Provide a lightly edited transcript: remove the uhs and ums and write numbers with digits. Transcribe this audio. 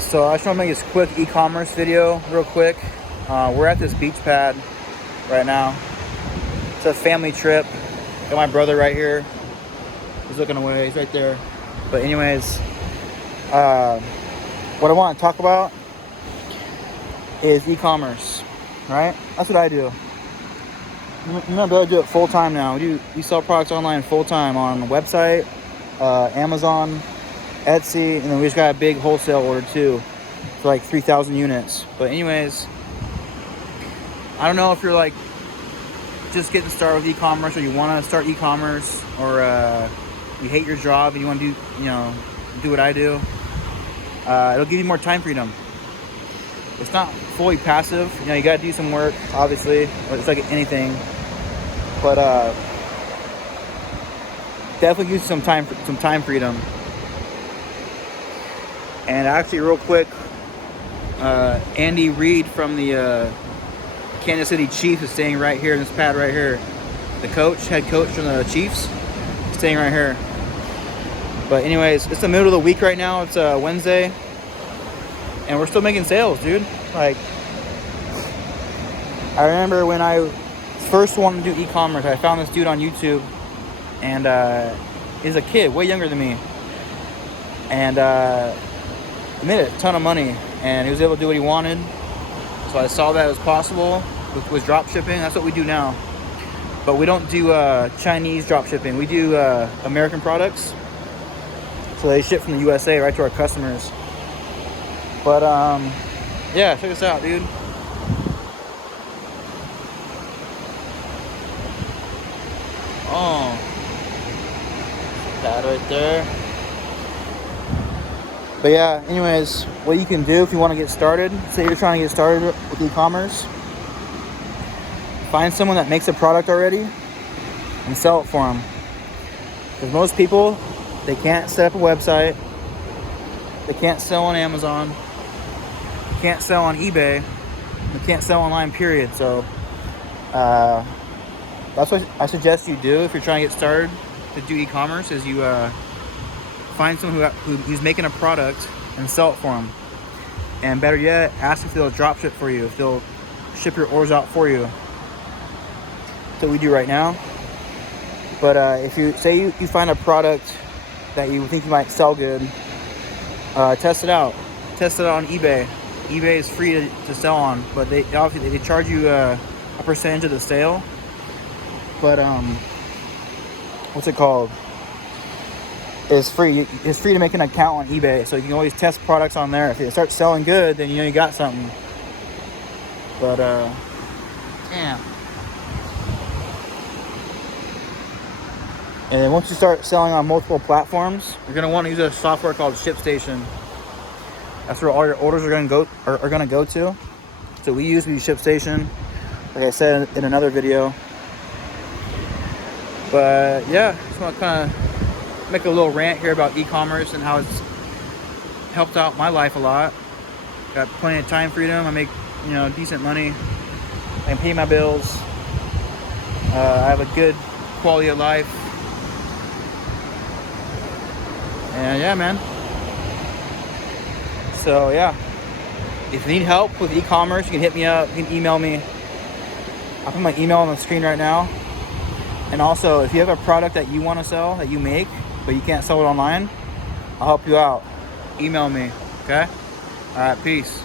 So I just want to make this quick e-commerce video real quick. We're at this beach pad right now. It's a family trip. Got my brother right here. He's looking away. He's right there. But anyways, what I want to talk about is e-commerce, right? That's what I do. Me and my brother do it full time now. We sell products online full time on the website, Amazon, Etsy, and then we just got a big wholesale order too for like 3,000 units. But anyways, I don't know if you're like just getting started with e-commerce, or you want to start e-commerce, or you hate your job and you want to do what I do. It'll give you more time freedom. It's not fully passive. You got to do some work, obviously. It's like anything, but definitely gives you some time freedom. And actually, real quick, Reid from the Kansas City Chiefs is staying right here in this pad right here. The head coach from the Chiefs, is staying right here. But anyways, it's the middle of the week right now. It's Wednesday, and we're still making sales, dude. Like, I remember when I first wanted to do e-commerce, I found this dude on YouTube, and he's a kid, way younger than me, and he made a ton of money, and he was able to do what he wanted. So I saw that it was possible with dropshipping. That's what we do now. But we don't do Chinese dropshipping. We do American products. So they ship from the USA right to our customers. But yeah, check this out, dude. Oh, that right there. But yeah, anyways, what you can do if you want to get started, say you're trying to get started with e-commerce, find someone that makes a product already and sell it for them. Because most people, they can't set up a website, they can't sell on Amazon, they can't sell on eBay, they can't sell online, period. So that's what I suggest you do if you're trying to get started to do e-commerce, is you find someone who's making a product and sell it for them. And better yet, ask if they'll drop ship for you, if they'll ship your orders out for you. That's what we do right now. But if you say you find a product that you think you might sell good, test it out. Test it out on eBay. eBay is free to sell on, but they obviously they charge you a percentage of the sale. But what's it called? It's free. It's free to make an account on eBay, so you can always test products on there. If it starts selling good, then you got something. But damn. And then once you start selling on multiple platforms, you're gonna want to use a software called ShipStation. That's where all your orders are gonna go to. So we use ShipStation, like I said in another video. But yeah, just want to kind of make a little rant here about e-commerce and how it's helped out my life a lot. Got plenty of time freedom. I make decent money. I can pay my bills. I have a good quality of life. And yeah, man. So yeah, if you need help with e-commerce, you can hit me up. You can email me. I'll put my email on the screen right now. And also, if you have a product that you want to sell, that you make, but you can't sell it online, I'll help you out. Email me, okay? All right, peace.